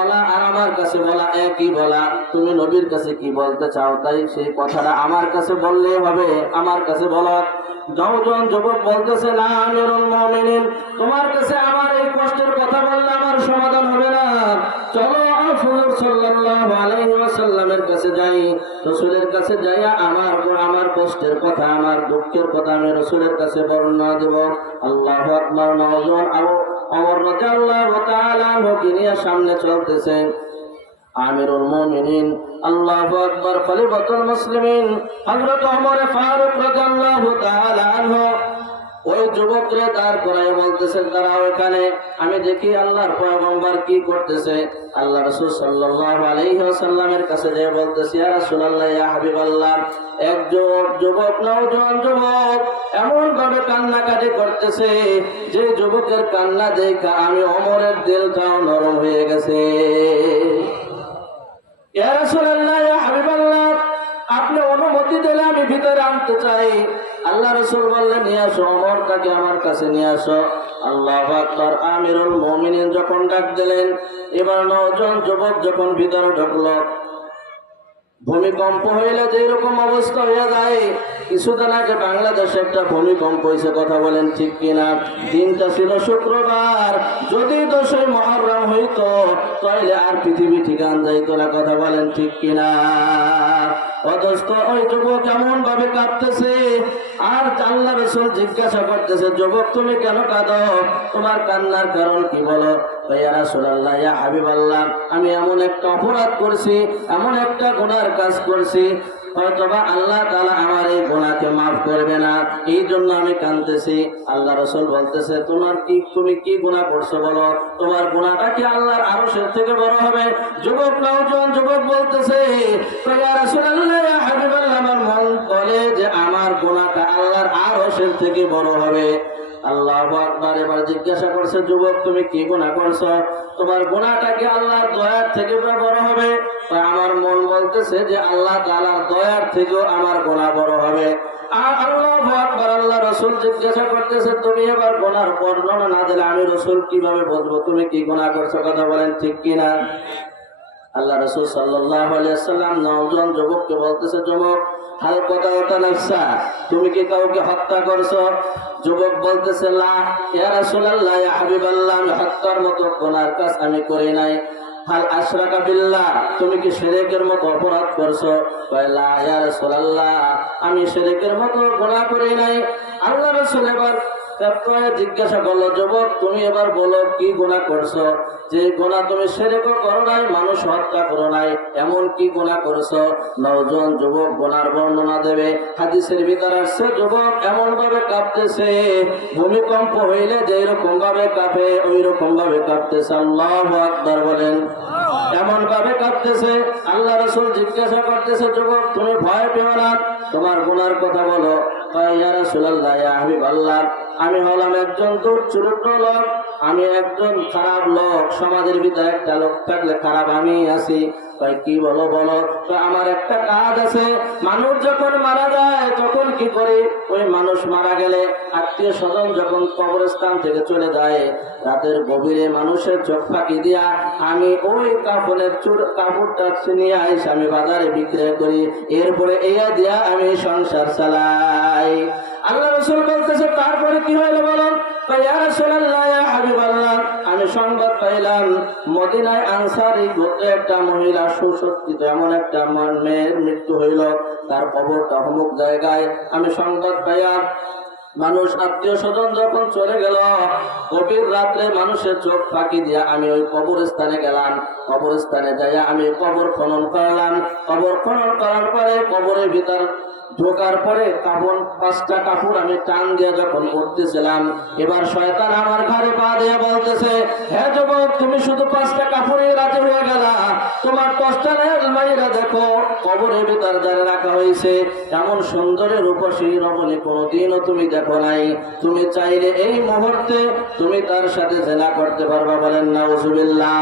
বলা আর আমার কাছে বলা একই বলা। তুমি নবীর কাছে কি বলতে চাও তাই সেই কথাটা আমার কাছে বললেই হবে, আমার কাছে বলো। নওজোয়ান যুবক বলতেছে, না আমিরুল মুমিনিন, তোমার কাছে আমার এই কষ্টের কথা বললে আমার সমাধান হবে না। চলো হুজুর সাল্লাল্লাহু আলাইহি ওয়াসাল্লামের কাছে যাই, রাসূলের কাছে যাইয়া আমার কষ্টের কথা, আমার দুঃখের কথা আমি রাসূলের কাছে বর্ণনা দেব। আল্লাহু আকবার। নওজোয়ান ওমর রাদিয়াল্লাহু তাআলা আনহুকে নিয়ে সামনে চলতেছে। আমিরুল মুমিনিন আল্লাহু আকবার খলিফাতুল মুসলিমিন হযরত ওমর ফারুক রাদিয়াল্লাহু তাআলা আনহু ওই যুবকরে দাঁড় করায় বলতেছেন, দাঁড়াও এখানে, আমি দেখি আল্লাহর পয়গম্বর কি করতেছে। আল্লাহ রাসূল সাল্লাল্লাহু আলাইহি ওয়াসাল্লামের কাছে যেয়ে বলতেছে, ইয়া রাসূলুল্লাহ, ইয়া হাবিবাল্লাহ, এক যুবক, নওজোয়ান যুবক এমন ভাবে কান্নাকাটি করতেছে যে যুবকের কান্না দেখে আমি ওমরের দিলটাও নরম হয়ে গেছে। ইয়া রাসূলুল্লাহ, ইয়া হাবিবাল্লাহ, আপনি অনুমতি দিলে আমি ভিতরে আনতে চাই। আল্লাহ রাসূল বললেন, নিয়ে আসো, ওমর তাকে আমার কাছে নিয়ে আসো। আল্লাহু আকবার। আমিরুল মুমিনিন যখন ডাক দিলেন, এবার নওজোয়ান যুবক যখন ভিতরে ঢুকলো, ভূমিকম্প হইলে যেরকম অবস্থা হয়ে যায়, কিছুদিন আগে বাংলাদেশে একটা ভূমিকম্প হয়েছে, কথা বলেন ঠিক কিনা? দিনটা ছিল শুক্রবার, যদি 10ই মুহররম হইতো তাহলে আর পৃথিবী ঠিকান যাইতো না, কথা বলেন ঠিক কিনা? অথচ ওই যুবক এমন ভাবে কাঁদতেছে, আর আল্লাহ রাসূল জিজ্ঞাসা করতেছে, যুবক তুমি কেন কাঁদো, তোমার কান্নার কারণ কি বলো? ইয়া রাসূলুল্লাহ, ইয়া হাবিবাল্লাহ, আমি এমন একটা অপরাধ করছি, এমন একটা গুনার কাজ করছি, হয়তোবা আল্লাহ তাআলা আমার এই গুনাহকে মাফ করবে না, এই জন্য আমি কাঁদতেছি। আল্লাহ রাসূল বলতেছে, তুমি কি গুনাহ করছো বলো, তোমার গুনাহটা কি আল্লাহর আরশের থেকে বড় হবে? যুবক, নওজোয়ান যুবক বলতেছে, ইয়া রাসূলুল্লাহ, ইয়া হাবিবাল্লাহ, আমার মন বলে যে আমার গুনাহটা আল্লাহর আরশের থেকে বড় হবে। আল্লাহু আকবার। এবার জিজ্ঞাসা করছে, যুবক তুমি কি গুনাহ করছো, তোমার গুনাহটা কি আল্লাহর দয়ার থেকে বড় হবে? আমার মন বলতেছে যে আল্লাহ তাআলার দয়ার থেকেও আমার গুনাহ বড় হবে। আল্লাহু আকবার। আল্লাহ রাসূল জিজ্ঞাসা করতেছে, তুমি এবার গুনাহর বর্ণনা না দিলে আমি রাসূল কিভাবে বুঝবো তুমি কি গুনাহ করছো, কথা বলেন ঠিক কিনা? আল্লাহ রাসূল সাল্লাল্লাহু আলাইহি ওয়াসাল্লাম নওজোয়ান যুবককে বলতেছে, যুবক, হাল কতাওতা নাফসা, তুমি কি কাউকে হত্যা করছো? যুবক বলতেছে, লা ইয়া রাসূলুল্লাহ, ইয়া হাবিবাল্লাহ, আমি হত্যার মতো গুনার কাজ আমি করি নাই। হাল আশরাকা বিল্লাহ, তুমি কি শিরকের মতো অপরাধ করছো? লা ইয়া রাসূলুল্লাহ, আমি শিরকের মতো গুনাহ করি নাই। আল্লাহ রাসূল এবার জিজ্ঞাসা করলো, যুবক তুমি এবার বলো কি গুনাহ করছো, যে গুনাহ তুমি শিরকও করো নাই, মানুষ হত্যা করো নাই, এমন কি গুনাহ করছো? নওজোয়ান যুবক গুনার বর্ণনা দেবে। হাদিসের ভিতর আসছে, যুবক এমন ভাবে কাঁপতেছে, ভূমিকম্প হইলে যেরকম ভাবে কাঁপে ওই রকম ভাবে কাঁপতেছে। আল্লাহু আকবার বলেন। এমন ভাবে কাঁপতেছে। আল্লাহ রাসূল জিজ্ঞাসা করতেছে, যুবক তুমি ভয় পেও না, তোমার গুনার কথা বলো। ইয়া রাসূলুল্লাহ, ইয়া হাবিবাল্লাহ, আমি হলাম একজন দুর্চরিত্র লোক, আমি একজন খারাপ লোক, সমাজের ভিতরে একটা লোক থাকলে খারাপ আমি আছি। কি বলো বলো? আমার একটা কাজ আছে, মানুষ যখন মারা যায় তখন কি করি, ওই মানুষ মারা গেলে আত্মীয় স্বজন যখন কবরস্থান থেকে চলে যায়, রাতের গভীরে মানুষের চোখ ফাঁকি দিয়া আমি ওই কাপড়টা নিয়ে আইসা আমি বাজারে বিক্রয় করি, এরপরে এইয়া দিয়া আমি সংসার চালাই। আল্লাহ রাসূল বলতেছে, তারপরে কি হলো বলো? ইয়া রাসূলুল্লাহ, ইয়া হাবিবাল্লাহ, আমি সংবাদ পাইলাম মদিনায় আনসারী গোত্রে একটা মহিলা সুশক্তিত এমন একটা মেয়ের মৃত্যু হইল, তার কবরটা অমুক জায়গায়। আমি সংবাদ পাইয়া মানুষ আত্মীয় স্বজন যখন চলে গেল, গভীর রাত্রে মানুষের চোখ ফাঁকি দিয়া আমি ওই কবরস্থানে গেলাম। কবরস্থানে যাইয়া আমি কবর খনন করলাম। কবর খনন করার পরে কবরের ভিতর ঢোকার পরে পাঁচটা কাপড় আমি টান দিয়ে যখন উঠতেছিলাম, এবার শয়তান আমার ঘাড়ে পা দিয়ে বলতেছে, হে যুবক, তুমি শুধু 5টা কাপড়ে রাজি হয়ে গেলা, তোমার 10টা মাইরা দেখো কবরের ভিতর যারা রাখা হয়েছে, এমন সুন্দরের রূপসী রমণী কোনোদিনও তুমি দেখো নাই। তুমি চাইলে এই মুহূর্তে তুমি তার সাথে জেনা করতে পারবা, বলেন নাউজুবিল্লাহ।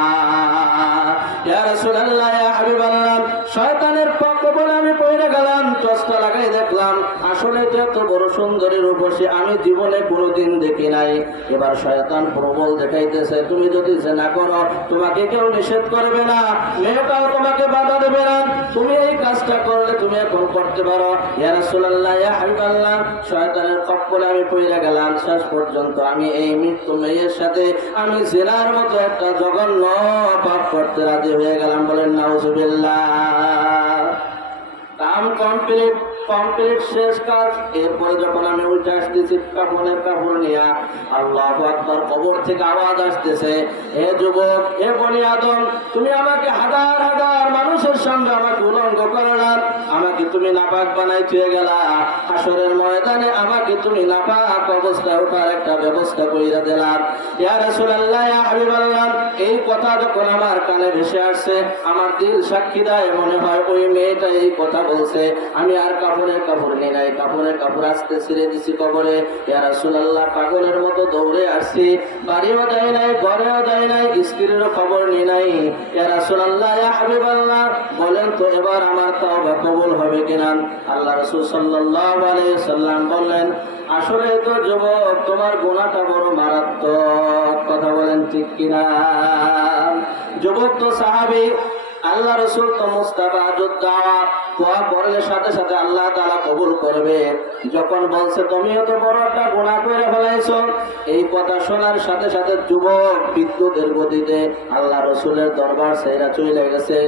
ইয়া রাসূলুল্লাহ, ইয়া হাবিবাল্লাহ, শয়তানের পক্ষ বলে আমি পড়ে গেলাম, আন্দাজটা লাগাই দেখলাম আসলে এটা এত বড় সুন্দরী রূপসী আমি জীবনে কোনোদিন দেখি নাই। এবার শয়তান প্রবল দেখাইতেছে, তুমি যদি জেনা করো তোমাকে কেউ নিষেধ করবে না, মেয়েটাও তোমাকে বাধা দেবে না, তুমি এই কাজটা করলে তুমি এখন করতে পারো। ইয়া রাসূলুল্লাহ, ইয়া হাবিবাল্লাহ, শয়তানের কপ্পলে আমি পড়ে গেলাম। শেষ পর্যন্ত আমি এই মৃত্যু মেয়ের সাথে আমি জিনার মতো একটা জঘন্য পাপ করতে রাজি হয়ে গেলাম। বলেন নাউজুবিল্লাহ। কাম কমপ্লিট শেষ কাজ। এরপরে যখন আমি উঠে আসতেছি কাপড়ের কাপড় নিয়ে, আল্লাহু আকবার, কবর থেকে আওয়াজ আসতেছে, হে যুবক, হে বনি আদম, তুমি আমাকে হাজার হাজার মানুষের সঙ্গে আমাকে উলঙ্গ করলাম, আমাকে তুমি নাপাক বানাই থুয়ে গেলা, হাসরের ময়দানে আমাকে তুমি নাপাক অবস্থায় ওঠার একটা ব্যবস্থা কইরা দিলাম। ইয়া রাসূলুল্লাহ, ইয়া হাবিবাল্লাহ, এই কথা যখন আমার কানে ভেসে আসছে, আমার দিল সাক্ষী দেয় মনে হয় ওই মেয়েটা এই কথা বলছে। আমি আর কাপড়ের কাপড় নিই নাই, কাপড়ের কাপড় আস্তে ছিঁড়ে দিছি কবরে। ইয়া রাসূলুল্লাহ, পাগলের মতো দৌড়ে আসছি, বাড়িও যায় নাই, ঘরেও যায় নাই, স্ত্রীরও খবর নিই নাই। ইয়া রাসূলুল্লাহ, ইয়া হাবিবাল্লাহ, বলেন তো এবার আমার তওবা কবুল হবে কিনা? আল্লাহ রাসূল সাল্লাল্লাহু আলাইহি ওয়াসাল্লাম বললেন, আসলে তো যুবক তোমার গুনাহটা বড় মারাত্মক। কথা বলেন ঠিক কিনা? যুবক তো সাহাবী, আল্লাহ রাসূল তো মুস্তাবাদুদ দাওয়া, দোয়া করলে সাথে সাথে আল্লাহ তাআলা কবুল করবে। যখন বলছে তুমি এত বড় একটা গুনাহ করে ফেলাইছো, এই কথা শোনার সাথে সাথে যুবক বিদ্যুতের গতিতে আল্লাহ রাসূলের দরবার ছেড়ে চলে গেছে।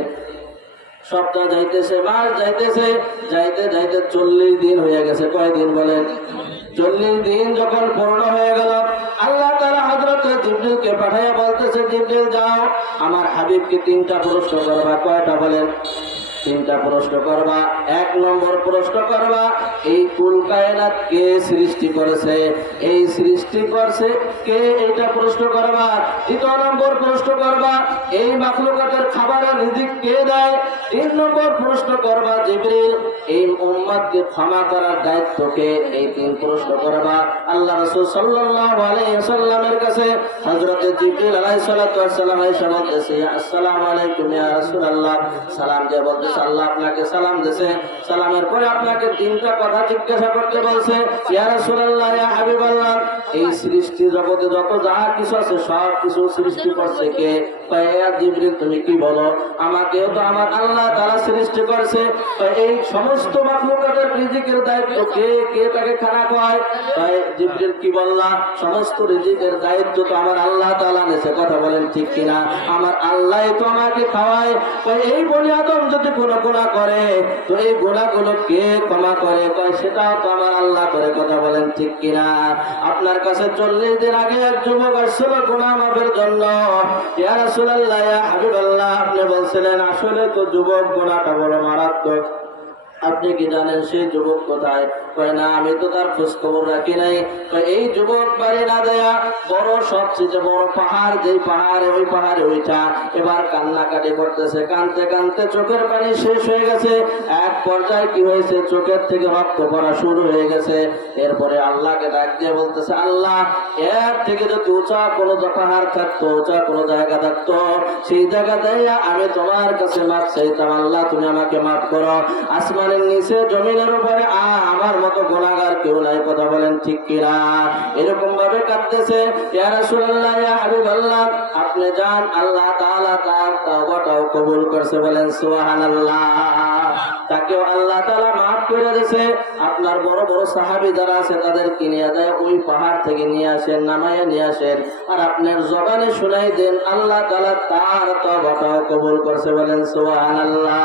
সপ্তাহ যাইতেছে, মাস যাইতেছে, যাইতে যাইতে 40 দিন হয়ে গেছে। কয়দিন বলেন? 40 দিন যখন পূর্ণ হয়ে গেল, আল্লাহ তাআলা হযরত জিবরিলকে পাঠাইয়া বলতেছে, জিবরিল যাও, আমার হাবিবকে 3টা প্রশ্ন করবা। কয়টা বলেন? 3টা প্রশ্ন করবা। 1 নম্বর প্রশ্ন করবা, এই কুল কায়নাত কে সৃষ্টি করেছে, এই সৃষ্টি করছে কে, এইটা প্রশ্ন করবা। 2 নম্বর প্রশ্ন করবা, এই মাখলুকাতের খাবারের রিজিক কে দেয়। 3 নম্বর প্রশ্ন করবা, জিবরিল এই উম্মতকে ক্ষমা করার দায়িত্ব কে। এই 3 প্রশ্ন করবা। আল্লাহ রাসূল সাল্লাল্লাহু আলাইহি ওয়াসাল্লামের কাছে হযরত জিবরিল আলাইহিস সালাতু ওয়াস সালাম এসে বলতেছে, আসসালামু আলাইকুম ইয়া রাসূলুল্লাহ। সালাম দিয়ে বলতেছে, আল্লাহ আপনাকে সালাম দিয়েছে। সালামের পরে আপনাকে 3টা কথা জিজ্ঞাসা করতে বলছে। ইয়া রাসূলুল্লাহ, ইয়া হাবিবাল্লাহ, এই সৃষ্টি জগতে যত যা কিছু আছে সব কিছু সৃষ্টি করছে কে? ইয়া জিবরিল, তুমি কি বলো, আমাকেও তো আমার আল্লাহ তাআলা সৃষ্টি করেছে, এই সমস্ত মাখলুকাতের রিজিকের দায়িত্ব কে? কে তাকে খানা খাওয়ায়? তাই জিবরিল কি বললা, সমস্ত রিজিকের দায়িত্ব তো আমার আল্লাহ তাআলা নিয়েছে। কথা বলেন ঠিক কিনা? আমার আল্লাহ তো আমাকে খাওয়ায়। এই বনি আদম যদি কোনো গুনাহ করে তো এই গুনাহগুলো কে ক্ষমা করে? কয় সেটাও তো আমার আল্লাহ করে। কথা বলেন ঠিক কিনা? আপনার কাছে 40 দিন আগে এক যুবক আসছিল গুনাহ মাফের জন্য। ইয়া রাসূলুল্লাহ, ইয়া হাবিবাল্লাহ, আপনি বলছিলেন আসলে তো যুবক গুনাহটা বড় মারাত্মক, আপনি কি জানেন সেই যুবক কোথায়? কয় না, আমি তো তার খোঁজ খবর রাখি নাই। এই যুবক বাড়ি না দেয়া বড় সবচেয়ে বড় পাহাড়, যেই পাহাড়ে, ওই পাহাড়ে ওইটা। এবার কান্নাকাটি করতেছে, কানতে কানতে চোখের পানি শেষ হয়ে গেছে। এক পর্যায়ে কি হয়েছে, চোখের থেকে রক্ত পড়া শুরু হয়ে গেছে। এরপরে আল্লাহকে ডাক দিয়ে বলতেছে, আল্লাহ, এর থেকে যদি উঁচা কোনো পাহাড় থাকতো, উঁচা কোনো জায়গা থাকতো, সেই জায়গা দেয়া আমি তোমার কাছে মাফ চাইতাম। আল্লাহ তুমি আমাকে মাফ করো। আসমানের নিচে জমিনের উপরে আমার মতো গুনাহগার কেউ নাই। কথা বলেন ঠিক কিনা? এরকম ভাবে কাঁদতেছে। ইয়া রাসূলুল্লাহ, ইয়া হাবিবাল্লাহ, আপনি যান, আল্লাহ তাআলা তার তওবাটাও কবুল করছে। বলেন সুবহানাল্লাহ। তাকেও আল্লাহ তাআলা মাফ করে দিয়েছে। আপনার বড় বড় সাহাবী যারা আছে তাদেরকে নিয়ে যায়, ওই পাহাড় থেকে নিয়ে আসেন, নামাইয়া নিয়ে আসেন, আর আপনার জবানে শুনাই দেন, আল্লাহ তাআলা তার তওবাটাও কবুল করছে। বলেন সুবহানাল্লাহ।